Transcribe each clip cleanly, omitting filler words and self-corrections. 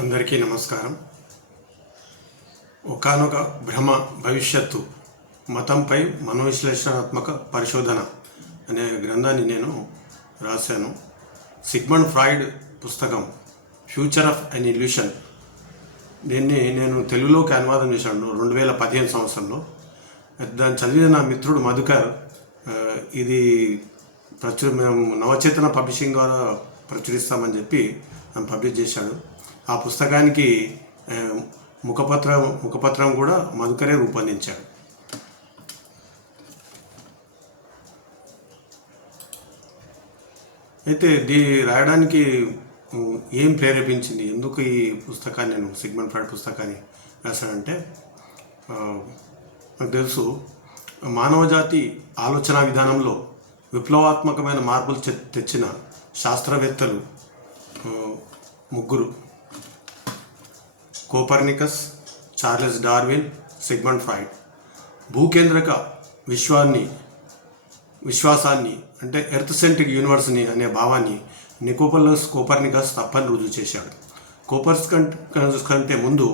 అందరికీ నమస్కారం. ఒకానొక భ్రమ భవిష్యత్తు మతంపై మనోవిశ్లేషణాత్మక పరిశోధన అనే గ్రంథాన్ని నేను రాశాను. సిగ్మండ్ ఫ్రాయిడ్ పుస్తకం ఫ్యూచర్ ఆఫ్ ఎన్ ఇల్యూషన్. దీన్ని నేను తెలుగులోకి అనువాదం చేశాను 2015 సంవత్సరంలో. దాన్ని చదివిన నా మిత్రుడు మధుకర్ ఇది మేము నవచేతన పబ్లిషింగ్ ద్వారా ప్రచురిస్తామని చెప్పి నన్ను పబ్లిష్ చేశాడు. ఆ పుస్తకానికి ముఖపత్రం కూడా మధుకరే రూపొందించాడు. అయితే రాయడానికి ఏం ప్రేరేపించింది, ఎందుకు ఈ పుస్తకాన్ని నేను సిగ్మండ్ ఫ్రాయిడ్ పుస్తకాన్ని రాశానంటే, నాకు తెలుసు మానవజాతి ఆలోచన విధానంలో విప్లవాత్మకమైన మార్పులు తెచ్చిన శాస్త్రవేత్తలు ముగ్గురు: Copernicus, Charles Darwin, Sigmund Freud. భూకేంద్రక విశ్వాసాన్ని అంటే ఎర్త్ సెంట్రిక్ యూనివర్స్ని అనే భావాన్ని నికోలస్ కోపర్నికస్ తప్పని రుజువు చేశాడు. కోపర్నికస్ కంటే ముందు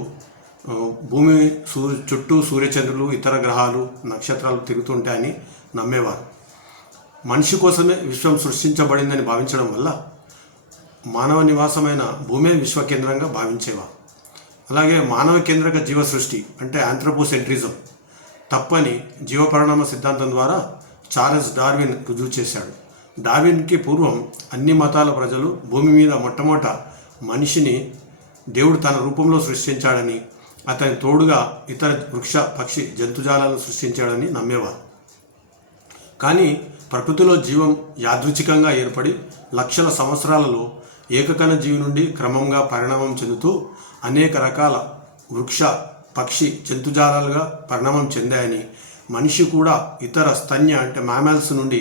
భూమి చుట్టూ సూర్యచంద్రులు, ఇతర గ్రహాలు, నక్షత్రాలు తిరుగుతుంటాయని నమ్మేవారు. మనిషి కోసమే విశ్వం సృష్టించబడిందని భావించడం వల్ల మానవ నివాసమైన భూమే విశ్వకేంద్రంగా భావించేవారు. అలాగే మానవ కేంద్రక జీవ సృష్టి అంటే ఆంథ్రోపోసెంట్రిజం తప్పని జీవపరిణామ సిద్ధాంతం ద్వారా చార్లెస్ డార్విన్ రుజువు చేశాడు. డార్విన్కి పూర్వం అన్ని మతాల ప్రజలు భూమి మీద మొట్టమొదట మనిషిని దేవుడు తన రూపంలో సృష్టించాడని, అతని తోడుగా ఇతర వృక్ష పక్షి జంతుజాలను సృష్టించాడని నమ్మేవారు. కానీ ప్రకృతిలో జీవం యాదృచ్ఛికంగా ఏర్పడి లక్షల సంవత్సరాలలో ఏకకణ జీవి నుండి క్రమంగా పరిణామం చెందుతూ అనేక రకాల వృక్ష పక్షి జంతుజాలాలుగా పరిణామం చెందాయని, మనిషి కూడా ఇతర స్తన్య అంటే మ్యామల్స్ నుండి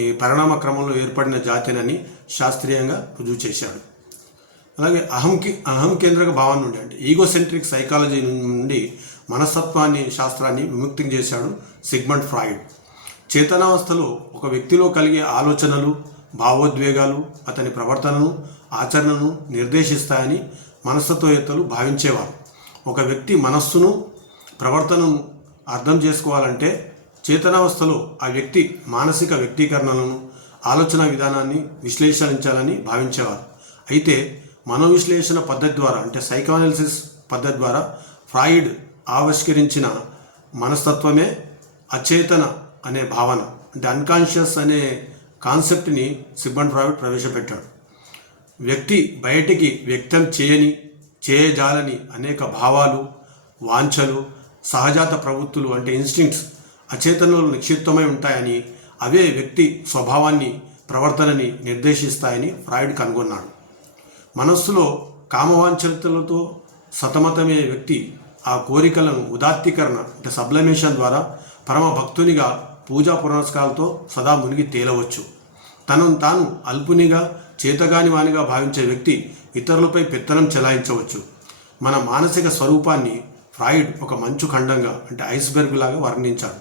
ఈ పరిణామ క్రమంలో ఏర్పడిన జాతినని శాస్త్రీయంగా రుజువు చేశాడు. అలాగే అహం కేంద్రక భావం నుండి అంటే ఈగోసెంట్రిక్ సైకాలజీ నుండి మనస్తత్వాన్ని శాస్త్రాన్ని విముక్తి చేశాడు సిగ్మండ్ ఫ్రాయిడ్. చేతనావస్థలో ఒక వ్యక్తిలో కలిగే ఆలోచనలు, భావోద్వేగాలు అతని ప్రవర్తనను, ఆచరణను నిర్దేశిస్తాయని మనస్తత్వవేత్తలు భావించేవారు. ఒక వ్యక్తి మనస్సును, ప్రవర్తనను అర్థం చేసుకోవాలంటే చేతనావస్థలో ఆ వ్యక్తి మానసిక వ్యక్తీకరణలను, ఆలోచన విధానాన్ని విశ్లేషించాలని భావించేవారు. అయితే మనోవిశ్లేషణ పద్ధతి ద్వారా అంటే సైకోఅనాలిసిస్ పద్ధతి ద్వారా ఫ్రాయిడ్ ఆవిష్కరించిన మనస్తత్వమే అచేతన అనే భావన అంటే అన్కాన్షియస్ అనే కాన్సెప్ట్ని సిగ్మండ్ ఫ్రాయిడ్ ప్రవేశపెట్టాడు. వ్యక్తి బయటికి వ్యక్తం చేయజాలని అనేక భావాలు, వాంఛలు, సహజాత ప్రవృత్తులు అంటే ఇన్స్టింక్ట్స్ అచేతనలో నిక్షిప్తమై ఉంటాయని, అవే వ్యక్తి స్వభావాన్ని, ప్రవర్తనని నిర్దేశిస్తాయని ఫ్రాయిడ్ కనుగొన్నాడు. మనస్సులో కామవాంఛలతో సతమతమయ్యే వ్యక్తి ఆ కోరికలను ఉదాత్తీకరణ అంటే సబ్లమేషన్ ద్వారా పరమ భక్తునిగా పూజా పురస్కారాలతో సదా మునిగి తేలవచ్చు. తనను తాను అల్పునిగా, చేతగాని వానిగా భావించే వ్యక్తి ఇతరులపై పెత్తనం చెలాయించవచ్చు. మన మానసిక స్వరూపాన్ని ఫ్రాయిడ్ ఒక మంచు ఖండంగా అంటే ఐస్బెర్గ్ లాగా వర్ణించాడు.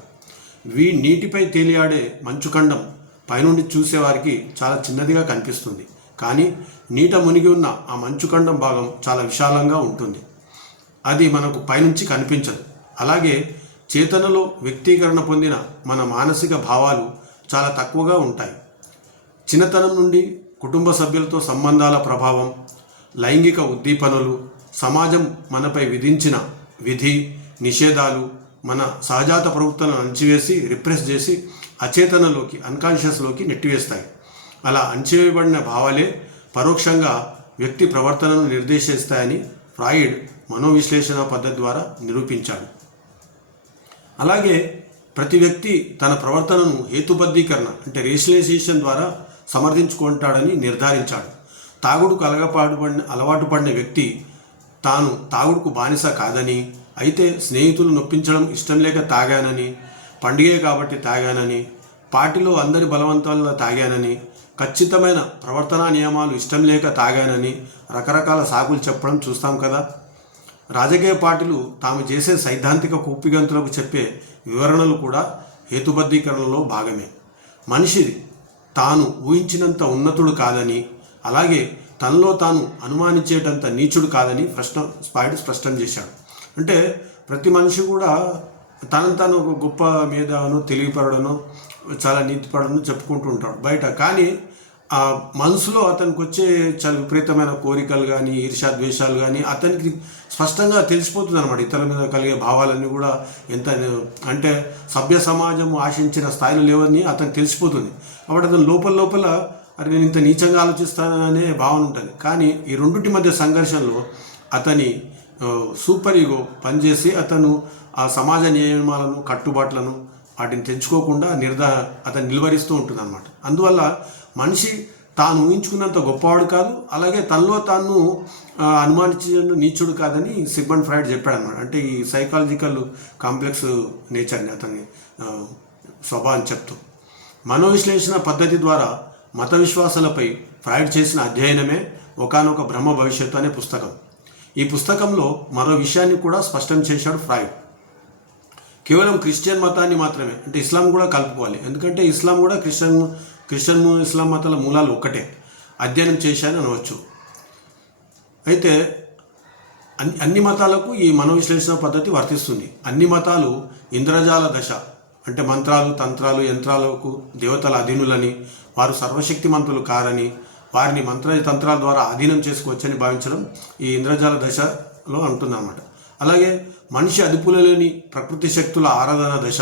నీటిపై తేలియాడే మంచుఖండం పైనుండి చూసేవారికి చాలా చిన్నదిగా కనిపిస్తుంది. కానీ నీట మునిగి ఉన్న ఆ మంచుఖండం భాగం చాలా విశాలంగా ఉంటుంది. అది మనకు పైనుంచి కనిపించదు. అలాగే చేతనలో వ్యక్తీకరణ పొందిన మన మానసిక భావాలు చాలా తక్కువగా ఉంటాయి. చిన్నతనం నుండి కుటుంబ సభ్యులతో సంబంధాల ప్రభావం, లైంగిక ఉద్దీపనలు, సమాజం మనపై విధించిన విధి నిషేధాలు మన సహజాత ప్రవృత్తులను అణచివేసి రిప్రెస్ చేసి అచేతనలోకి అన్కాన్షియస్లోకి నెట్టివేస్తాయి. అలా అణచివేయబడిన భావాలే పరోక్షంగా వ్యక్తి ప్రవర్తనను నిర్దేశిస్తాయని ఫ్రాయిడ్ మనోవిశ్లేషణ పద్ధతి ద్వారా నిరూపించాడు. అలాగే ప్రతి వ్యక్తి తన ప్రవర్తనను హేతుబద్ధీకరణ అంటే రేషనలైజేషన్ ద్వారా సమర్థించుకుంటాడని నిర్ధారించాడు. తాగుడుకు అలవాటు పడిన వ్యక్తి తాను తాగుడుకు బానిస కాదని, అయితే స్నేహితులు నొప్పించడం ఇష్టం లేక తాగానని, పండుగే కాబట్టి తాగానని, పార్టీలో అందరి బలవంతాల్లో తాగానని, ఖచ్చితమైన ప్రవర్తనా నియమాలు ఇష్టం లేక తాగానని రకరకాల సాకులు చెప్పడం చూస్తాం కదా. రాజకీయ పార్టీలు తాము చేసే సైద్ధాంతిక కుప్పిగంతులకు చెప్పే వివరణలు కూడా హేతుబద్ధీకరణలో భాగమే. మనిషి తాను ఊహించినంత ఉన్నతుడు కాదని, అలాగే తనలో తాను అనుమానించేటంత నీచుడు కాదని ఫ్రాయిడ్ స్పష్టం చేశాడు. అంటే ప్రతి మనిషి కూడా తనను తాను ఒక గొప్ప మేధావను, తెలివిపరడను, చాలా నీతిపరడను చెప్పుకుంటూ ఉంటాడు బయట. కానీ ఆ మనసులో అతనికి వచ్చే చాలా విపరీతమైన కోరికలు కానీ, ఈర్ష్యాద్వేషాలు కానీ అతనికి స్పష్టంగా తెలిసిపోతుంది అనమాట. ఇతరుల మీద కలిగే భావాలన్నీ కూడా ఎంత అంటే సభ్య సమాజం ఆశించిన స్థాయిలో లేవని అతనికి తెలిసిపోతుంది. కాబట్టి అతను లోపల అది నేను ఇంత నీచంగా ఆలోచిస్తాననే భావన ఉంటుంది. కానీ ఈ రెండింటి మధ్య సంఘర్షణలో అతని సూపర్ ఈగో పనిచేసి అతను ఆ సమాజ నియమాలను, కట్టుబాట్లను వాటిని తెంచుకోకుండా అతను నిలువరిస్తూ ఉంటుంది అనమాట. అందువల్ల మనిషి తాను ఊహించుకున్నంత గొప్పవాడు కాదు, అలాగే తనలో తాను అనుమానించిన నీచుడు కాదని సిగ్మండ్ ఫ్రాయిడ్ చెప్పాడు అనమాట. అంటే ఈ సైకాలజికల్ కాంప్లెక్స్ నేచర్ని అతని స్వభావం చెప్తూ మనోవిశ్లేషణ పద్ధతి ద్వారా మత విశ్వాసాలపై ఫ్రాయిడ్ చేసిన అధ్యయనమే ఒకానొక బ్రహ్మ భవిష్యత్తు అనే పుస్తకం. ఈ పుస్తకంలో మరో విషయాన్ని కూడా స్పష్టం చేశాడు ఫ్రాయిడ్. కేవలం క్రిస్టియన్ మతాన్ని మాత్రమే, అంటే ఇస్లాం కూడా కలుపుకోవాలి, ఎందుకంటే ఇస్లాం కూడా క్రిస్టియన్ ఇస్లాం మతాల మూలాలు ఒక్కటే, అధ్యయనం చేశానని అనవచ్చు. అయితే అన్ని మతాలకు ఈ మనోవిశ్లేషణ పద్ధతి వర్తిస్తుంది. అన్ని మతాలు ఇంద్రజాల దశ, అంటే మంత్రాలు, తంత్రాలు, యంత్రాలకు దేవతల అధీనులని, వారు సర్వశక్తిమంతులు కారని, వారిని మంత్ర తంత్రాల ద్వారా అధీనం చేసుకోవచ్చని భావించడం ఈ ఇంద్రజాల దశలో అంటుందన్నమాట. అలాగే మనిషి అదుపులోని ప్రకృతి శక్తుల ఆరాధన దశ,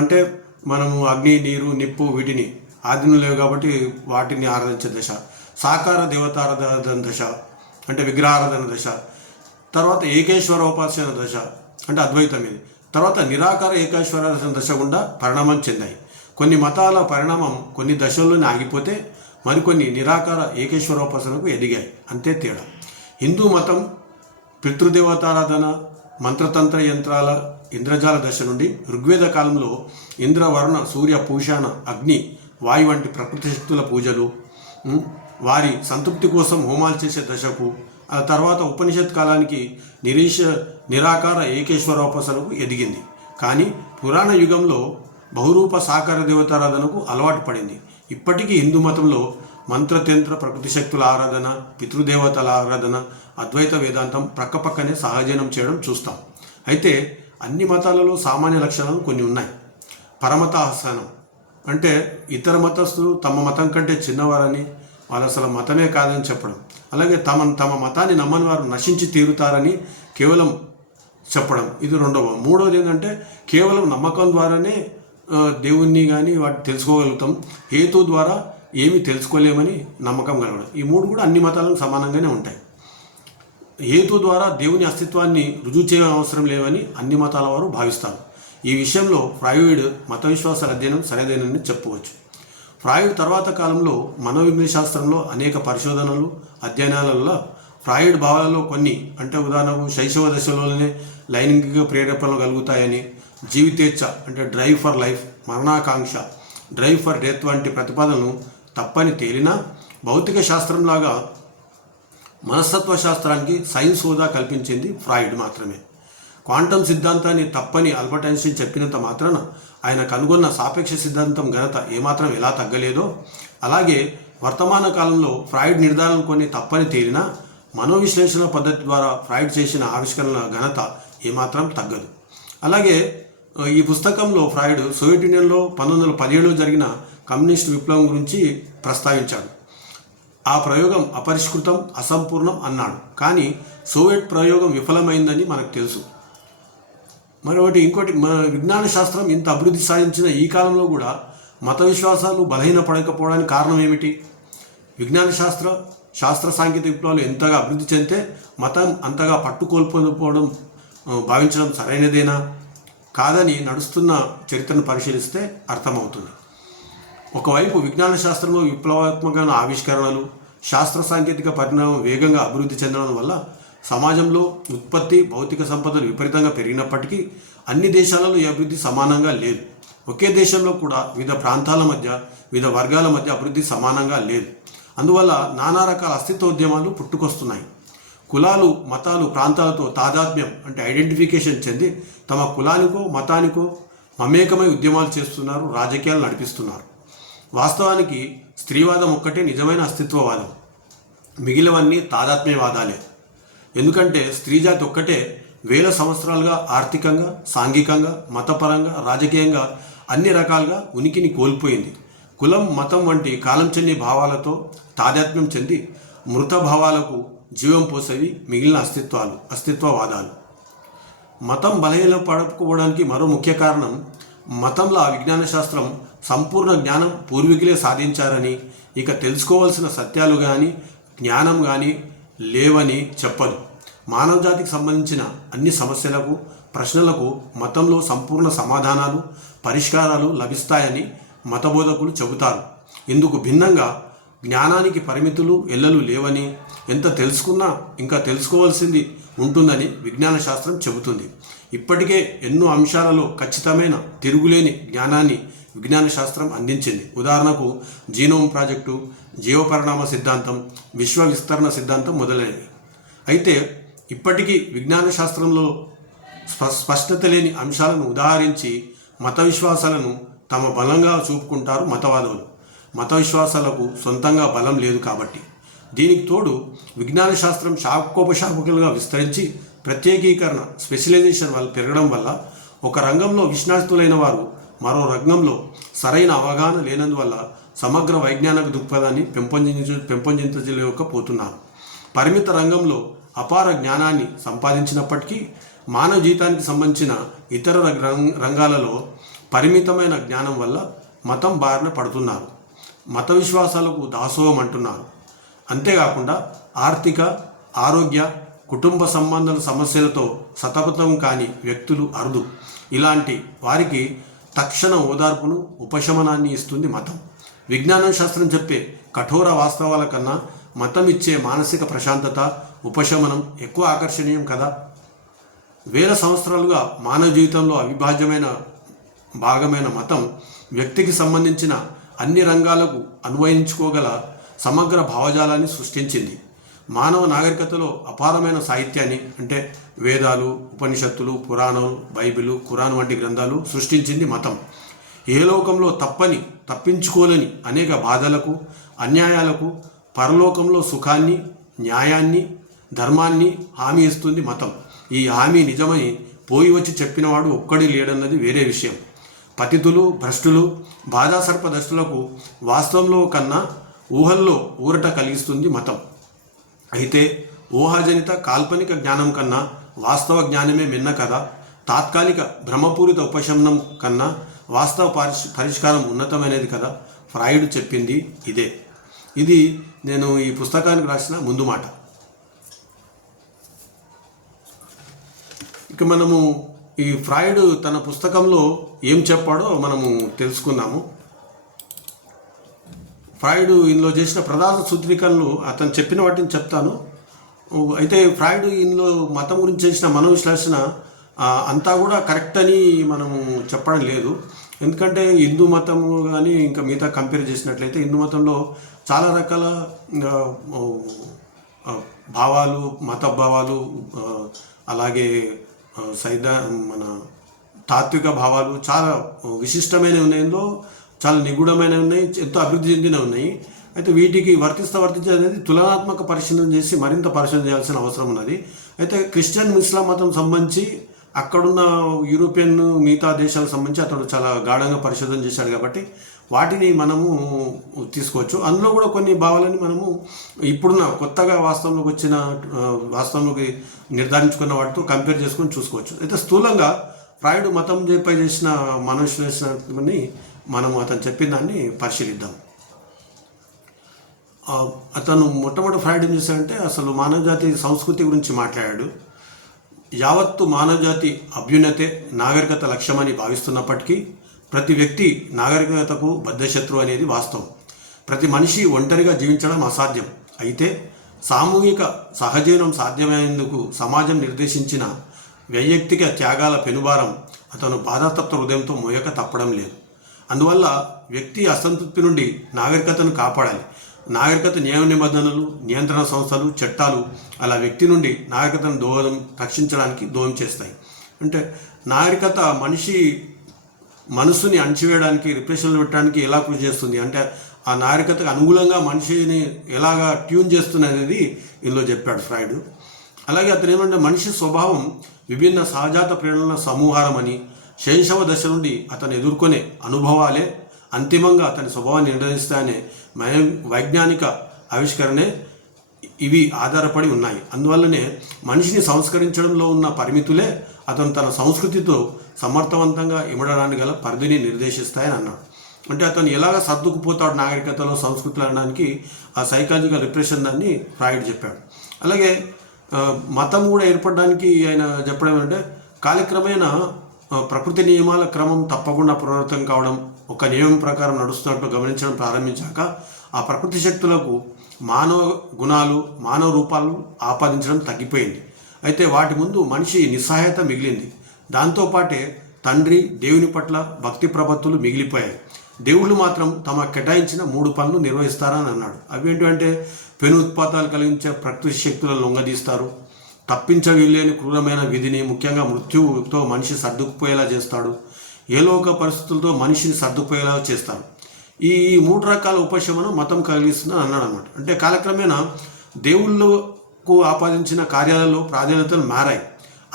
అంటే మనము అగ్ని, నీరు, నిప్పు వీటిని ఆధీనం లేవు కాబట్టి వాటిని ఆరాధించే దశ. సాకార దేవతారాధన దశ అంటే విగ్రహారాధన దశ. తర్వాత ఏకేశ్వరోపాసన దశ అంటే అద్వైతం ఇది. తర్వాత నిరాకార ఏకేశ్వరాధన దశ గుండా పరిణామం చెందాయి. కొన్ని మతాల పరిణామం కొన్ని దశల్లోనే ఆగిపోతే మరికొన్ని నిరాకార ఏకేశ్వరోపాసనకు ఎదిగాయి, అంతే తేడా. హిందూ మతం పితృదేవతారాధన, మంత్రతంత్ర యంత్రాల ఇంద్రజాల దశ నుండి ఋగ్వేద కాలంలో ఇంద్ర, వరుణ, సూర్య, పూషాణ, అగ్ని, వాయు వంటి ప్రకృతి శక్తుల పూజలు, వారి సంతృప్తి కోసం హోమాలు చేసే దశకు, ఆ తర్వాత ఉపనిషత్ కాలానికి నిరాకార ఏకేశ్వరోపాసనకు ఎదిగింది. కానీ పురాణ యుగంలో బహురూప సాకార దేవతారాధనకు అలవాటు పడింది. ఇప్పటికీ హిందూ మతంలో మంత్రతంత్ర, ప్రకృతి శక్తుల ఆరాధన, పితృదేవతల ఆరాధన, అద్వైత వేదాంతం ప్రక్కపక్కనే సహజనం చేయడం చూస్తాం. అయితే అన్ని మతాలలో సామాన్య లక్షణాలు కొన్ని ఉన్నాయి. పరమత ఆసనం అంటే ఇతర మతస్థులు తమ మతం కంటే చిన్నవారని, వాళ్ళు అసలు మతమే కాదని చెప్పడం. అలాగే తమ మతాన్ని నమ్మని వారు నశించి తీరుతారని కేవలం చెప్పడం, ఇది రెండవ. మూడవది ఏంటంటే కేవలం నమ్మకం ద్వారానే దేవుణ్ణి కానీ వాటిని తెలుసుకోగలుగుతాం, హేతు ద్వారా ఏమీ తెలుసుకోలేమని నమ్మకం కలగడం. ఈ మూడు కూడా అన్ని మతాలకు సమానంగానే ఉంటాయి. హేతు ద్వారా దేవుని అస్తిత్వాన్ని రుజువు చేయడం అవసరం లేవని అన్ని మతాల వారు భావిస్తారు. ఈ విషయంలో ఫ్రాయిడ్ మత విశ్వాసాల అధ్యయనం సరైనదని చెప్పవచ్చు. ఫ్రాయిడ్ తర్వాత కాలంలో మనోవిజ్ఞాన శాస్త్రంలో అనేక పరిశోధనలు, అధ్యయనాలలో ఫ్రాయిడ్ భావాలలో కొన్ని, అంటే ఉదాహరణకు శైశవ దశలోనే లైంగిక ప్రేరేపణలు కలుగుతాయని, జీవితేచ్ఛ అంటే డ్రైవ్ ఫర్ లైఫ్, మరణాకాంక్ష డ్రైవ్ ఫర్ డెత్ వంటి ప్రతిపాదనలు తప్పని తేలినా భౌతిక శాస్త్రంలాగా మనస్తత్వ శాస్త్రానికి సైన్స్ హోదా కల్పించింది ఫ్రాయిడ్ మాత్రమే. క్వాంటం సిద్ధాంతాన్ని తప్పని ఆల్బర్ట్ ఐన్స్టీన్ చెప్పినంత మాత్రాన ఆయన కనుగొన్న సాపేక్ష సిద్ధాంతం ఘనత ఏమాత్రం ఎలా తగ్గలేదో, అలాగే వర్తమాన కాలంలో ఫ్రాయిడ్ నిర్ధారణలు కొన్ని తప్పని తేలినా మనోవిశ్లేషణ పద్ధతి ద్వారా ఫ్రాయిడ్ చేసిన ఆవిష్కరణల ఘనత ఏమాత్రం తగ్గదు. అలాగే ఈ పుస్తకంలో ఫ్రాయిడ్ సోవియట్ యూనియన్లో 1917లో జరిగిన కమ్యూనిస్ట్ విప్లవం గురించి ప్రస్తావించాడు. ఆ ప్రయోగం అపరిష్కృతం, అసంపూర్ణం అన్నాడు. కానీ సోవియట్ ప్రయోగం విఫలమైందని మనకు తెలుసు. ఇంకోటి విజ్ఞాన శాస్త్రం ఇంత అభివృద్ధి సాధించిన ఈ కాలంలో కూడా మత విశ్వాసాలు బలహీనపడకపోవడానికి కారణం ఏమిటి? విజ్ఞాన శాస్త్ర సాంకేతిక విప్లవాలు ఎంతగా అభివృద్ధి చెందితే మతం అంతగా పట్టుకోల్పోవడం భావించడం సరైనదేనా కాదని నడుస్తున్న చరిత్రను పరిశీలిస్తే అర్థమవుతుంది. ఒకవైపు విజ్ఞాన శాస్త్రంలో విప్లవాత్మకమైన ఆవిష్కరణలు, శాస్త్ర సాంకేతిక పరిణామం వేగంగా అభివృద్ధి చెందడం వల్ల సమాజంలో ఉత్పత్తి, భౌతిక సంపదలు విపరీతంగా పెరిగినప్పటికీ అన్ని దేశాలలో ఈ అభివృద్ధి సమానంగా లేదు. ఒకే దేశంలో కూడా వివిధ ప్రాంతాల మధ్య, వివిధ వర్గాల మధ్య అభివృద్ధి సమానంగా లేదు. అందువల్ల నానా రకాల అస్తిత్వోద్యమాలు పుట్టుకొస్తున్నాయి. కులాలు, మతాలు, ప్రాంతాలతో తాదాత్మ్యం అంటే ఐడెంటిఫికేషన్ చెంది తమ కులానికో మతానికో మమేకమై ఉద్యమాలు చేస్తున్నారు, రాజకీయాలు నడిపిస్తున్నారు. వాస్తవానికి స్త్రీవాదం ఒక్కటే నిజమైన అస్తిత్వవాదం, మిగిలినవన్నీ తాదాత్మ్యవాదాలే. ఎందుకంటే స్త్రీజాతి ఒక్కటే వేల సంవత్సరాలుగా ఆర్థికంగా, సాంఘికంగా, మతపరంగా, రాజకీయంగా అన్ని రకాలుగా ఉనికిని కోల్పోయింది. కులం, మతం వంటి కాలం చెన్ని భావాలతో తాదాత్మ్యం చెంది మృత భావాలకు జీవం పోసేవి మిగిలిన అస్తిత్వవాదాలు. మతం బలహీనపడకపోవడానికి మరో ముఖ్య కారణం, మతంలో విజ్ఞాన శాస్త్రం సంపూర్ణ జ్ఞానం పూర్వీకులే సాధించారని, ఇక తెలుసుకోవాల్సిన సత్యాలు కానీ జ్ఞానం కానీ లేవని చెప్పదు. మానవజాతికి సంబంధించిన అన్ని సమస్యలకు, ప్రశ్నలకు మతంలో సంపూర్ణ సమాధానాలు, పరిష్కారాలు లభిస్తాయని మతబోధకులు చెబుతారు. ఇందుకు భిన్నంగా జ్ఞానానికి పరిమితులు, ఎల్లలు లేవని, ఎంత తెలుసుకున్నా ఇంకా తెలుసుకోవాల్సింది ఉంటుందని విజ్ఞాన శాస్త్రం చెబుతుంది. ఇప్పటికే ఎన్నో అంశాలలో ఖచ్చితమైన, తిరుగులేని జ్ఞానాన్ని విజ్ఞాన శాస్త్రం అందించింది. ఉదాహరణకు జీనోమ్ ప్రాజెక్టు, జీవపరిణామ సిద్ధాంతం, విశ్వ విస్తరణ సిద్ధాంతం మొదలైనవి. అయితే ఇప్పటికీ విజ్ఞాన శాస్త్రంలో స్పష్టత లేని అంశాలను ఉదాహరించి మత విశ్వాసాలను తమ బలంగా చూపుకుంటారు మతవాదులు. మత విశ్వాసాలకు సొంతంగా బలం లేదు కాబట్టి. దీనికి తోడు విజ్ఞాన శాస్త్రం శాఖోపశాఖలుగా విస్తరించి ప్రత్యేకీకరణ, స్పెషలైజేషన్ వల్ల పెరగడం వల్ల ఒక రంగంలో విశ్నాస్తులైన వారు మరో రంగంలో సరైన అవగాహన లేనందువల్ల సమగ్ర వైజ్ఞానిక దృక్పథాన్ని పెంపొందించలేకపోతున్నారు. పరిమిత రంగంలో అపార జ్ఞానాన్ని సంపాదించినప్పటికీ మానవ జీవితానికి సంబంధించిన ఇతర రంగాలలో పరిమితమైన జ్ఞానం వల్ల మతం బారిన పడుతున్నారు. మత విశ్వాసాలకు దాసోహం అంటున్నారు. అంతేకాకుండా ఆర్థిక, ఆరోగ్య, కుటుంబ సంబంధాల సమస్యలతో సతమతం కాని వ్యక్తులు అరుదు. ఇలాంటి వారికి తక్షణ ఓదార్పును, ఉపశమనాన్ని ఇస్తుంది మతం. విజ్ఞాన శాస్త్రం చెప్పే కఠోర వాస్తవాల కన్నా మతం ఇచ్చే మానసిక ప్రశాంతత, ఉపశమనం ఎక్కువ ఆకర్షణీయం కదా. వేల సంవత్సరాలుగా మానవ జీవితంలో అవిభాజ్యమైన భాగమైన మతం వ్యక్తికి సంబంధించిన అన్ని రంగాలకు అన్వయించుకోగల సమగ్ర భావజాలాన్ని సృష్టించింది. మానవ నాగరికతలో అపారమైన సాహిత్యాన్ని, అంటే వేదాలు, ఉపనిషత్తులు, పురాణాలు, బైబిలు, ఖురాన్ వంటి గ్రంథాలు సృష్టించింది మతం. ఏ లోకంలో తప్పించుకోలేని అనేక బాధలకు, అన్యాయాలకు పరలోకంలో సుఖాన్ని, న్యాయాన్ని, ధర్మాన్ని హామీ ఇస్తుంది మతం. ఈ హామీ నిజమని పోయి వచ్చి చెప్పినవాడు ఒక్కడి లేడన్నది వేరే విషయం. పతితులు, భ్రష్టులు, బాధాసర్పదస్తులకు వాస్తవంలో కన్నా ఊహల్లో ఊరట కలిగిస్తుంది మతం. అయితే ఊహాజనిత కాల్పనిక జ్ఞానం కన్నా వాస్తవ జ్ఞానమే మిన్న కదా. తాత్కాలిక భ్రమపూరిత ఉపశమనం కన్నా వాస్తవ పరిష్కారం ఉన్నతమైనది కదా. ఫ్రాయిడ్ చెప్పింది ఇదే. ఇది నేను ఈ పుస్తకానికి రాసిన ముందు మాట. ఇక మనము ఈ ఫ్రాయిడ్ తన పుస్తకంలో ఏం చెప్పాడో మనము తెలుసుకుందాము. ఫ్రాయిడ్ ఇందులో చేసిన ప్రధాన సూత్రీకరణలు అతను చెప్పిన వాటిని చెప్తాను. అయితే ఫ్రాయిడ్ ఇందులో మతం గురించి చేసిన మనోవిశ్లేషణ అంతా కూడా కరెక్ట్ అని మనము చెప్పడం లేదు. ఎందుకంటే హిందూ మతము కానీ ఇంకా మిగతా కంపేర్ చేసినట్లయితే హిందూ మతంలో చాలా రకాల భావాలు, మత భావాలు, అలాగే మన తాత్విక భావాలు చాలా విశిష్టమైనవి ఉన్నాయి, చాలా నిగూఢమైనవి ఉన్నాయి, ఎంతో అభివృద్ధి చెందినవి ఉన్నాయి. అయితే వీటికి వర్తించే అనేది తులనాత్మక పరిశీలన చేసి మరింత పరిశీలన చేయాల్సిన అవసరం ఉన్నది. అయితే క్రిస్టియన్, ఇస్లాం మతం సంబంధించి అక్కడున్న యూరోపియన్ మిగతా దేశాలకు సంబంధించి అతడు చాలా గాఢంగా పరిశోధన చేశాడు కాబట్టి వాటిని మనము తీసుకోవచ్చు. అందులో కూడా కొన్ని భావాలని మనము ఇప్పుడున్న కొత్తగా వాస్తవంలోకి నిర్ధారించుకున్న వాటితో కంపేర్ చేసుకొని చూసుకోవచ్చు. అయితే స్థూలంగా ఫ్రాయిడ్ మతం పై చేసిన మనోవిశ్లేషణని మనము అతను చెప్పిన దాన్ని పరిశీలిద్దాం. అతను మొట్టమొదటి ఫ్రాయిడ్ ఏం చేశాడంటే అసలు మానవజాతి సంస్కృతి గురించి మాట్లాడాడు. యావత్తు మానవజాతి అభ్యున్నతే నాగరికత లక్ష్యమని భావిస్తున్నప్పటికీ ప్రతి వ్యక్తి నాగరికతకు బద్ధశత్రువు అనేది వాస్తవం. ప్రతి మనిషి ఒంటరిగా జీవించడం అసాధ్యం. అయితే సామూహిక సహజీవనం సాధ్యమయ్యేందుకు సమాజం నిర్దేశించిన వైయక్తిక త్యాగాల పెనుభారం అతను బాధాతప్త హృదయంతో మోయక తప్పడం లేదు. అందువల్ల వ్యక్తి అసంతృప్తి నుండి నాగరికతను కాపాడాలి. నాగరికత నియమ నిబంధనలు, నియంత్రణ సంస్థలు, చట్టాలు అలా వ్యక్తి నుండి నాగరికతను రక్షించడానికి దోహదం చేస్తాయి. అంటే నాగరికత మనసుని అణచివేయడానికి, రిప్రెషన్లు పెట్టడానికి ఎలా కృషి చేస్తుంది అంటే ఆ నాగరికతకు అనుగుణంగా మనిషిని ఎలాగా ట్యూన్ చేస్తున్నది ఇందులో చెప్పాడు ఫ్రాయిడ్. అలాగే అతను ఏమంటే మనిషి స్వభావం విభిన్న సహజాత ప్రేరణల సమూహారం అని, శైశవ దశ నుండి అతను ఎదుర్కొనే అనుభవాలే అంతిమంగా అతని స్వభావాన్ని నిర్ణయిస్తాయనే వైజ్ఞానిక ఆవిష్కరణే ఇవి ఆధారపడి ఉన్నాయి. అందువల్లనే మనిషిని సంస్కరించడంలో ఉన్న పరిమితులే అతను తన సంస్కృతితో సమర్థవంతంగా ఇమడడానికి గల పరిధిని నిర్దేశిస్తాయని అన్నాడు. అంటే అతను ఎలాగ సర్దుకుపోతాడు నాగరికతలో, సంస్కృతులు అనడానికి ఆ సైకాలజికల్ రిప్రెషన్ దాన్ని ఫ్రాయిడ్ చెప్పాడు. అలాగే మతం కూడా ఏర్పడడానికి ఆయన చెప్పడం ఏంటంటే కాలక్రమేణా ప్రకృతి నియమాల క్రమం తప్పకుండా పునరావృతం కావడం, ఒక నియమం ప్రకారం నడుస్తున్నట్టు గమనించడం ప్రారంభించాక ఆ ప్రకృతి శక్తులకు మానవ గుణాలు, మానవ రూపాలు ఆపాదించడం తగ్గిపోయింది. అయితే వాటి ముందు మనిషి నిస్సహాయత మిగిలింది. దాంతోపాటే తండ్రి, దేవుని పట్ల భక్తి ప్రపత్తులు మిగిలిపోయాయి. దేవుళ్ళు మాత్రం తమ కేటాయించిన 3 పనులు నిర్వహిస్తారని అన్నాడు. అవి ఏంటంటే పెను ఉత్పాతాలు కలిగించే ప్రకృతి శక్తులను లొంగదీస్తారు, తప్పించవీలేని క్రూరమైన విధిని, ముఖ్యంగా మృత్యువుతో మనిషి సర్దుకుపోయేలా చేస్తాడు, ఏలోక పరిస్థితులతో మనిషిని సర్దుకుపోయేలా చేస్తారు. ఈ 3 రకాల ఉపశమనం మతం కలిగిస్తుందని అన్నాడు అనమాట. అంటే కాలక్రమేణా దేవుళ్ళకు ఆపాదించిన కార్యాలలో ప్రాధాన్యతలు మారాయి.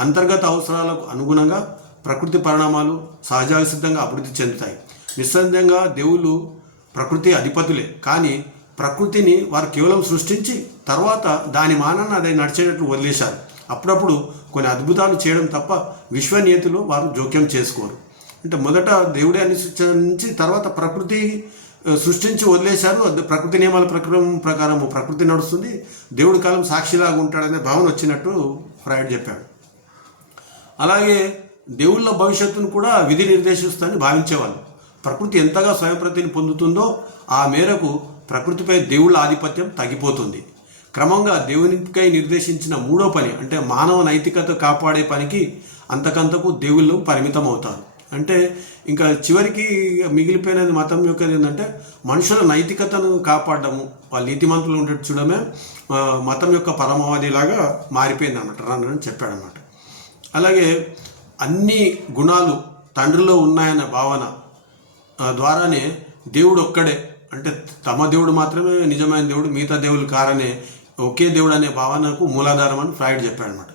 అంతర్గత అవసరాలకు అనుగుణంగా ప్రకృతి పరిణామాలు సహజ సిద్ధంగా అభివృద్ధి చెందుతాయి. నిస్సందేహంగా దేవుళ్ళు ప్రకృతి అధిపతులే, కానీ ప్రకృతిని వారు కేవలం సృష్టించి తర్వాత దాని మానాన్ని అది నడిచేటట్లు వదిలేశారు. అప్పుడప్పుడు కొన్ని అద్భుతాలు చేయడం తప్ప విశ్వనీయతిలో వారు జోక్యం చేసుకోరు. అంటే మొదట దేవుడే అనుసరించి తర్వాత ప్రకృతి సృష్టించి వదిలేశారు. ప్రకృతి నియమాల ప్రకారం ప్రకృతి నడుస్తుంది, దేవుడి కాలం సాక్షిలాగా ఉంటాడనే భావన వచ్చినట్టు ఫ్రాయిడ్ చెప్పాడు. అలాగే దేవుళ్ళ భవిష్యత్తును కూడా విధి నిర్దేశిస్తుందని భావించేవాళ్ళు. ప్రకృతి ఎంతగా స్వయంప్రతిని పొందుతుందో ఆ మేరకు ప్రకృతిపై దేవుళ్ళ ఆధిపత్యం తగ్గిపోతుంది. క్రమంగా దేవునికై నిర్దేశించిన 3వ పని అంటే మానవ నైతికత కాపాడే పనికి అంతకంతకు దేవుళ్ళు పరిమితం అవుతారు. అంటే ఇంకా చివరికి మిగిలిపోయినది మతం యొక్క ఏంటంటే మనుషుల నైతికతను కాపాడము, వాళ్ళ నీతిమంతులు ఉండేట్టు చూడమే మతం యొక్క పరమావధిలాగా మారిపోయింది అన్నమాట చెప్పాడనమాట. అలాగే అన్ని గుణాలు తండ్రిలో ఉన్నాయన్న భావన ద్వారానే దేవుడు ఒక్కడే, అంటే తమ దేవుడు మాత్రమే నిజమైన దేవుడు, మిగతా దేవుళ్ళు కారనే ఒకే దేవుడు అనే భావనకు మూలాధారం అని ఫ్రాయిడ్ చెప్పాడనమాట.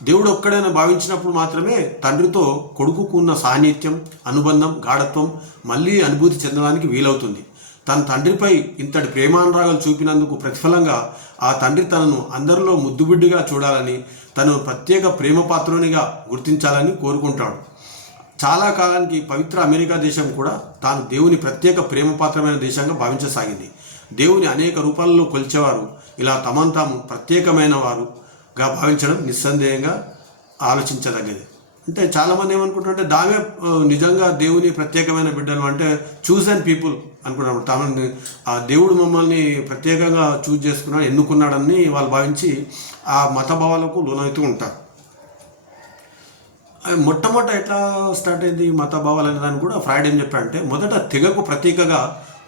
దేవుడు ఒక్కడైనా భావించినప్పుడు మాత్రమే తండ్రితో కొడుకుకు ఉన్న సాన్నిహిత్యం, అనుబంధం, గాఢత్వం మళ్ళీ అనుభూతి చెందడానికి వీలవుతుంది. తన తండ్రిపై ఇంతటి ప్రేమానురాగాలు చూపినందుకు ప్రతిఫలంగా ఆ తండ్రి తనను అందరిలో ముద్దుబిడ్డిగా చూడాలని, తను ప్రత్యేక ప్రేమ పాత్రునిగా గుర్తించాలని కోరుకుంటాడు. చాలా కాలానికి పవిత్ర అమెరికా దేశం కూడా తాను దేవుని ప్రత్యేక ప్రేమ పాత్రమైన దేశంగా భావించసాగింది. దేవుని అనేక రూపాల్లో కొలిచేవారు ఇలా తమను తాము ప్రత్యేకమైన వారుగా భావించడం నిస్సందేహంగా ఆలోచించదగ్గది. అంటే చాలామంది ఏమనుకుంటారంటే దామే నిజంగా దేవుని ప్రత్యేకమైన బిడ్డలు, అంటే చూస్ అండ్ పీపుల్ అనుకున్నాడు. తమని ఆ దేవుడు మమ్మల్ని ప్రత్యేకంగా చూజ్ చేసుకున్నాడు, ఎన్నుకున్నాడని వాళ్ళు భావించి ఆ మత భావాలకు లోనవుతూ ఉంటారు. మొట్టమొదట ఎట్లా స్టార్ట్ అయింది మత భావాలు అనే దాన్ని కూడా ఫ్రాయిడ్ ఏం చెప్పాడంటే మొదట తెగకు ప్రతీకగా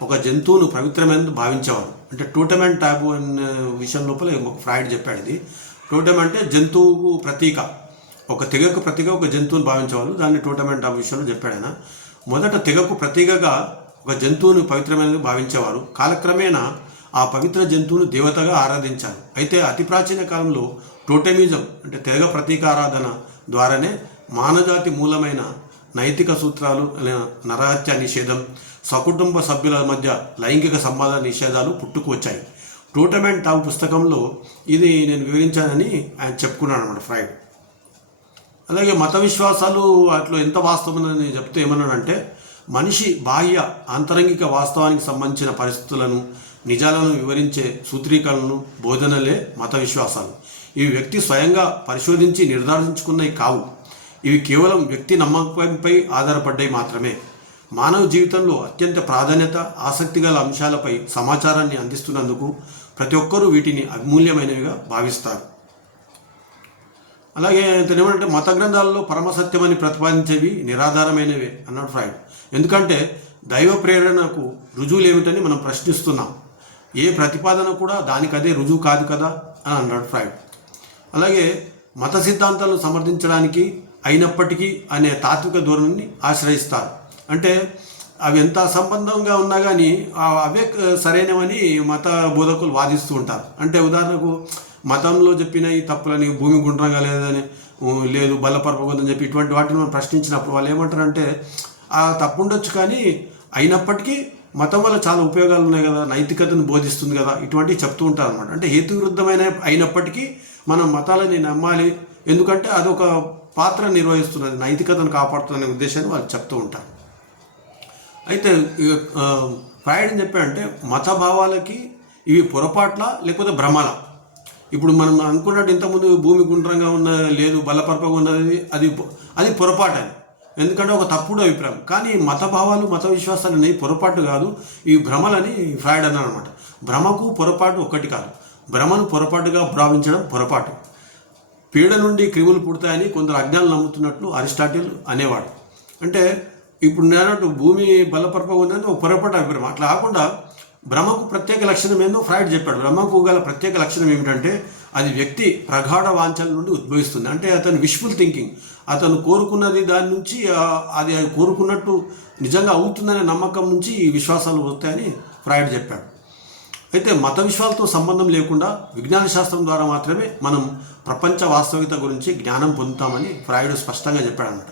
ఒక జంతువును పవిత్రమైనది భావించేవారు. అంటే టోటెమ్ అండ్ టాబు అనే విషయం లోపల ఫ్రాయిడ్ చెప్పాడు. ఇది టోటెమ్ అంటే జంతువుకు ప్రతీక, ఒక తెగకు ప్రతీక ఒక జంతువుని భావించేవాళ్ళు, దాన్ని టోటెమ్ అండ్ టాబు విషయంలో చెప్పాడు ఆయన. మొదట తెగకు ప్రతీకగా ఒక జంతువుని పవిత్రమైనది భావించేవారు. కాలక్రమేణా ఆ పవిత్ర జంతువును దేవతగా ఆరాధించారు. అయితే అతి ప్రాచీన కాలంలో టోటెమిజం అంటే తెగ ప్రతీక ఆరాధన ద్వారానే మానవజాతి మూలమైన నైతిక సూత్రాలు, నరహత్య నిషేధం, సకుటుంబ సభ్యుల మధ్య లైంగిక సంబంధ నిషేధాలు పుట్టుకు వచ్చాయి. టోటెమ్ అండ్ టాబు పుస్తకంలో ఇది నేను వివరించానని ఆయన చెప్పుకున్నాడు అన్నమాట ఫ్రాయిడ్. అలాగే మత విశ్వాసాలు వాటిలో ఎంత వాస్తవమని చెప్తే ఏమన్నాడంటే మనిషి బాహ్య ఆంతరంగిక వాస్తవానికి సంబంధించిన పరిస్థితులను, నిజాలను వివరించే సూత్రీకరణలు, బోధనలే మత విశ్వాసాలు. ఇవి వ్యక్తి స్వయంగా పరిశోధించి నిర్ధారించుకున్నవి కావు. ఇవి కేవలం వ్యక్తి నమ్మకంపై ఆధారపడ్డాయి మాత్రమే. మానవ జీవితంలో అత్యంత ప్రాధాన్యత, ఆసక్తి గల అంశాలపై సమాచారాన్ని అందిస్తున్నందుకు ప్రతి ఒక్కరూ వీటిని అమూల్యమైనవిగా భావిస్తారు. అలాగే ఏమంటే మత గ్రంథాలలో పరమసత్యమని ప్రతిపాదించేవి నిరాధారమైనవే అన్నాడు ఫ్రాయిడ్. ఎందుకంటే దైవ ప్రేరణకు రుజువులు ఏమిటని మనం ప్రశ్నిస్తున్నాం. ఏ ప్రతిపాదన కూడా దానికదే రుజువు కాదు కదా అని అన్నాడు ఫ్రాయిడ్. అలాగే మత సిద్ధాంతాలను సమర్థించడానికి అయినప్పటికీ అనే తాత్విక ధోరణిని ఆశ్రయిస్తారు. అంటే అవి ఎంత అసంబంధంగా ఉన్నా కానీ అవే సరైనవని మత బోధకులు వాదిస్తూ ఉంటారు. అంటే ఉదాహరణకు మతంలో చెప్పిన ఈ తప్పులని, భూమి గుండ్రంగా లేదని లేదు బలపరపకూడదని చెప్పి ఇటువంటి వాటిని మనం ప్రశ్నించినప్పుడు వాళ్ళు ఏమంటారంటే ఆ తప్పు ఉండొచ్చు కానీ అయినప్పటికీ మతం వల్ల చాలా ఉపయోగాలు ఉన్నాయి కదా, నైతికతను బోధిస్తుంది కదా, ఇటువంటివి చెప్తూ ఉంటారు అనమాట. అంటే హేతువిరుద్ధమైన అయినప్పటికీ మనం మతాలని నమ్మాలి, ఎందుకంటే అదొక పాత్ర నిర్వహిస్తున్నది, నైతికతను కాపాడుతున్న ఉద్దేశాన్ని వాళ్ళు చెప్తూ ఉంటారు. అయితే ఫ్రాయిడ్ ఏం చెప్పాడంటే మత భావాలకి ఇవి పొరపాట్ల లేకపోతే భ్రమల. ఇప్పుడు మనం అనుకున్నట్టు ఇంతకుముందు భూమి గుండ్రంగా ఉన్న లేదు బలపరపగా ఉన్నది అది పొరపాటు అని, ఎందుకంటే ఒక తప్పుడు అభిప్రాయం. కానీ మత భావాలు మత విశ్వాసాలు అనేవి పొరపాటు కాదు, ఇవి భ్రమలని ఫ్రాయిడ్ అన్నారు అనమాట. భ్రమకు పొరపాటు ఒకటి కాదు, భ్రమను పొరపాటుగా భావించడం పొరపాటు. పీడ నుండి క్రిములు పుడతాయని కొందరు అజ్ఞానులు నమ్ముతున్నట్లు అరిస్టాటిల్ అనేవాడు. అంటే ఇప్పుడు నేనట్టు భూమి బలపరపగా ఉందని ఒక పొరపాటు అభిప్రాయం. అట్లా కాకుండా భ్రమకు ప్రత్యేక లక్షణం ఏందో ఫ్రాయిడ్ చెప్పాడు. భ్రమకు గల ప్రత్యేక లక్షణం ఏమిటంటే అది వ్యక్తి ప్రగాఢ వాంఛల నుండి ఉద్భవిస్తుంది. అంటే అతను విష్ఫుల్ థింకింగ్, అతను కోరుకున్నది దాని నుంచి అది కోరుకున్నట్టు నిజంగా అవుతుందనే నమ్మకం నుంచి ఈ విశ్వాసాలు వస్తాయని ఫ్రాయిడ్ చెప్పాడు. అయితే మత విశ్వాసాలతో సంబంధం లేకుండా విజ్ఞాన శాస్త్రం ద్వారా మాత్రమే మనం ప్రపంచ వాస్తవికత గురించి జ్ఞానం పొందుతామని ఫ్రాయిడ్ స్పష్టంగా చెప్పాడన్నమాట.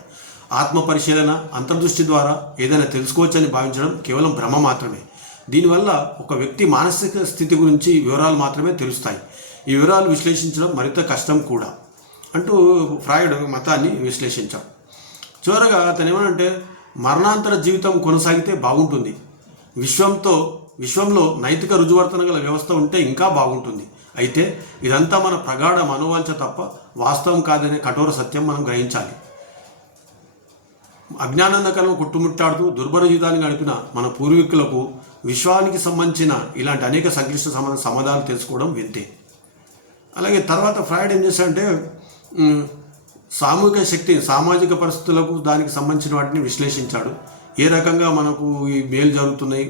ఆత్మ పరిశీలన, అంతర్దృష్టి ద్వారా ఏదైనా తెలుసుకోవచ్చని భావించడం కేవలం భ్రమ మాత్రమే. దీనివల్ల ఒక వ్యక్తి మానసిక స్థితి గురించి వివరాలు మాత్రమే తెలుస్తాయి. ఈ వివరాలు విశ్లేషించడం మరింత కష్టం కూడా అంటూ ఫ్రాయిడ్ మతాన్ని విశ్లేషించాడు. చివరగా అతను ఏమనంటే మరణాంతర జీవితం కొనసాగితే బాగుంటుంది, విశ్వంలో నైతిక రుజువర్తన గల వ్యవస్థ ఉంటే ఇంకా బాగుంటుంది. అయితే ఇదంతా మన ప్రగాఢ మనోవాంఛ తప్ప వాస్తవం కాదనే కఠోర సత్యం మనం గ్రహించాలి. అజ్ఞానందకలను కొట్టుముట్టాడుతూ దుర్భర జీవితాన్ని గడిపిన మన పూర్వీకులకు విశ్వానికి సంబంధించిన ఇలాంటి అనేక సంక్లిష్ట సమాధానాలు తెలుసుకోవడం వింతే. అలాగే తర్వాత ఫ్రాయిడ్ ఏం చేశాడంటే సామూహిక శక్తి, సామాజిక పరిస్థితులకు దానికి సంబంధించిన వాటిని విశ్లేషించాడు. ఏ రకంగా మనకు ఈ మేలు జరుగుతున్నాయి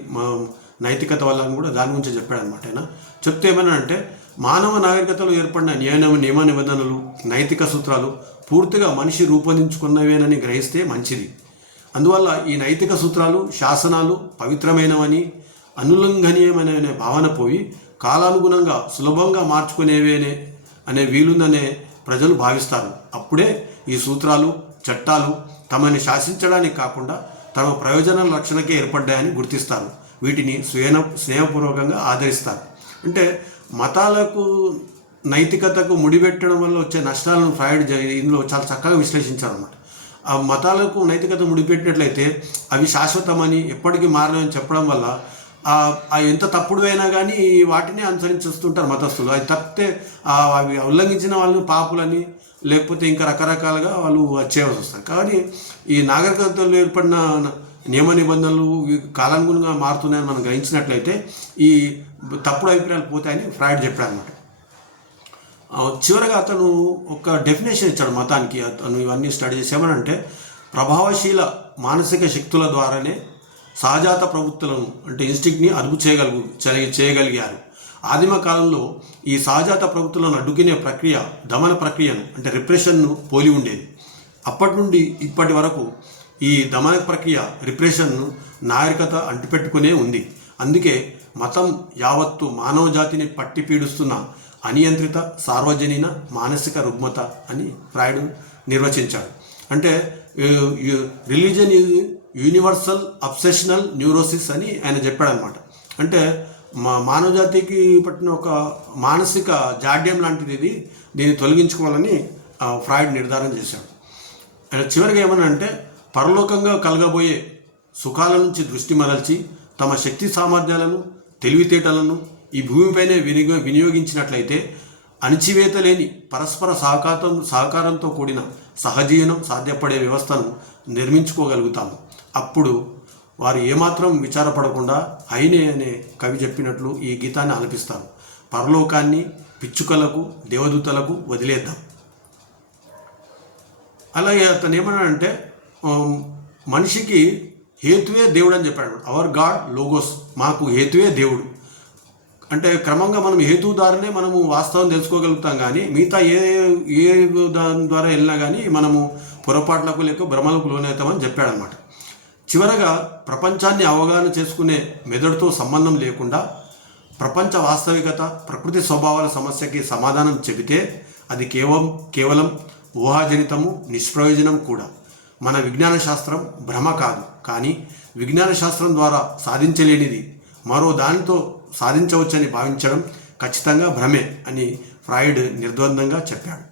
నైతికత వల్ల అని కూడా దాని గురించి చెప్పాడనమాట. ఆయన చెప్తే ఏమన్నా అంటే మానవ నాగరికతలో ఏర్పడిన నియమ నిబంధనలు, నైతిక సూత్రాలు పూర్తిగా మనిషి రూపొందించుకున్నవేనని గ్రహిస్తే మంచిది. అందువల్ల ఈ నైతిక సూత్రాలు, శాసనాలు పవిత్రమైనవని, అనుల్లంఘనీయమైన భావన పోయి కాలానుగుణంగా సులభంగా మార్చుకునేవేనే అనే వీలుందనే ప్రజలు భావిస్తారు. అప్పుడే ఈ సూత్రాలు, చట్టాలు తమని శాసించడానికి కాకుండా తమ ప్రయోజనాల రక్షణకే ఏర్పడ్డాయని గుర్తిస్తారు. వీటిని స్నేహపూర్వకంగా ఆదరిస్తారు. అంటే మతాలకు నైతికతకు ముడిపెట్టడం వల్ల వచ్చే నష్టాలను ఫ్రాయిడ్ ఇందులో చాలా చక్కగా విశ్లేషించారన్నమాట. ఆ మతాలకు నైతికత ముడిపెట్టినట్లయితే అవి శాశ్వతమని, ఎప్పటికీ మారని చెప్పడం వల్ల ఎంత తప్పుడు అయినా కానీ వాటిని అనుసరించేస్తుంటారు మతస్థులు. అది తప్పితే అవి ఉల్లంఘించిన వాళ్ళని పాపులని లేకపోతే ఇంకా రకరకాలుగా వాళ్ళు చేయవలసి వస్తారు. కానీ ఈ నాగరికతలో ఏర్పడిన నియమ నిబంధనలు కాలానుగుణంగా మారుతున్నాయని మనం గ్రహించినట్లయితే ఈ తప్పుడు అభిప్రాయాలు పోతాయని ఫ్రాయిడ్ చెప్పాడు అనమాట. చివరగా అతను ఒక డెఫినేషన్ ఇచ్చాడు మతానికి. అతను ఇవన్నీ స్టడీ చేసేమనంటే ప్రభావశీల మానసిక శక్తుల ద్వారానే సహజాత ప్రవృత్తులను అంటే ఇన్స్టింక్ట్ని అదుపు చేయగలిగారు. ఆదిమ కాలంలో ఈ సహజాత ప్రవృత్తులను అడ్డుకునే ప్రక్రియ దమన ప్రక్రియను అంటే రిప్రెషన్ను పోలి ఉండేది. అప్పటి నుండి ఇప్పటి వరకు ఈ దమన ప్రక్రియ, రిప్రెషన్ను నాగరికత అంటిపెట్టుకునే ఉంది. అందుకే మతం యావత్తు మానవ జాతిని పట్టి పీడిస్తున్న అనియంత్రిత సార్వజనీన మానసిక రుగ్మత అని ఫ్రాయిడ్ నిర్వచించాడు. అంటే రిలీజన్ ఈజ్ యూనివర్సల్ అబ్సెషనల్ న్యూరోసిస్ అని ఆయన చెప్పాడనమాట. అంటే మానవ జాతికి పట్టిన ఒక మానసిక జాడ్యం లాంటిది ఇది, దీన్ని తొలగించుకోవాలని ఫ్రాయిడ్ నిర్ధారణ చేశాడు. ఆయన చివరిగా ఏమన్నా అంటే పరలోకంగా కలగబోయే సుఖాల నుంచి దృష్టి మరల్చి తమ శక్తి సామర్థ్యాలను, తెలివితేటలను ఈ భూమిపైనే వినియోగించినట్లయితే అణిచివేత లేని పరస్పర సహకారంతో కూడిన సహజీవనం సాధ్యపడే వ్యవస్థను నిర్మించుకోగలుగుతాము. అప్పుడు వారు ఏమాత్రం విచారపడకుండా అయినే అనే కవి చెప్పినట్లు ఈ గీతాన్ని ఆలపిస్తారు. పరలోకాన్ని పిచ్చుకలకు, దేవదూతలకు వదిలేద్దాం. అలాగే అతను ఏమన్నాడంటే మనిషికి హేతువే దేవుడు అని చెప్పాడు. అవర్ గాడ్ లోగోస్, మాకు హేతువే దేవుడు. అంటే క్రమంగా మనం హేతువు ద్వారానే మనము వాస్తవం తెలుసుకోగలుగుతాం. కానీ మిగతా ఏ దాని ద్వారా వెళ్ళినా కానీ మనము పొరపాట్లకు లేక భ్రమలకు లోనవుతామని చెప్పాడనమాట. చివరగా ప్రపంచాన్ని అవగాహన చేసుకునే మెదడుతో సంబంధం లేకుండా ప్రపంచ వాస్తవికత, ప్రకృతి స్వభావాల సమస్యకి సమాధానం చెబితే అది కేవలం ఊహాజనితము, నిష్ప్రయోజనం కూడా. మన విజ్ఞాన శాస్త్రం భ్రమ కాదు, కానీ విజ్ఞాన శాస్త్రం ద్వారా సాధించలేనిది మరో దానితో సాధించవచ్చని భావించడం ఖచ్చితంగా భ్రమే అని ఫ్రాయిడ్ నిర్ద్వందంగా చెప్పాడు.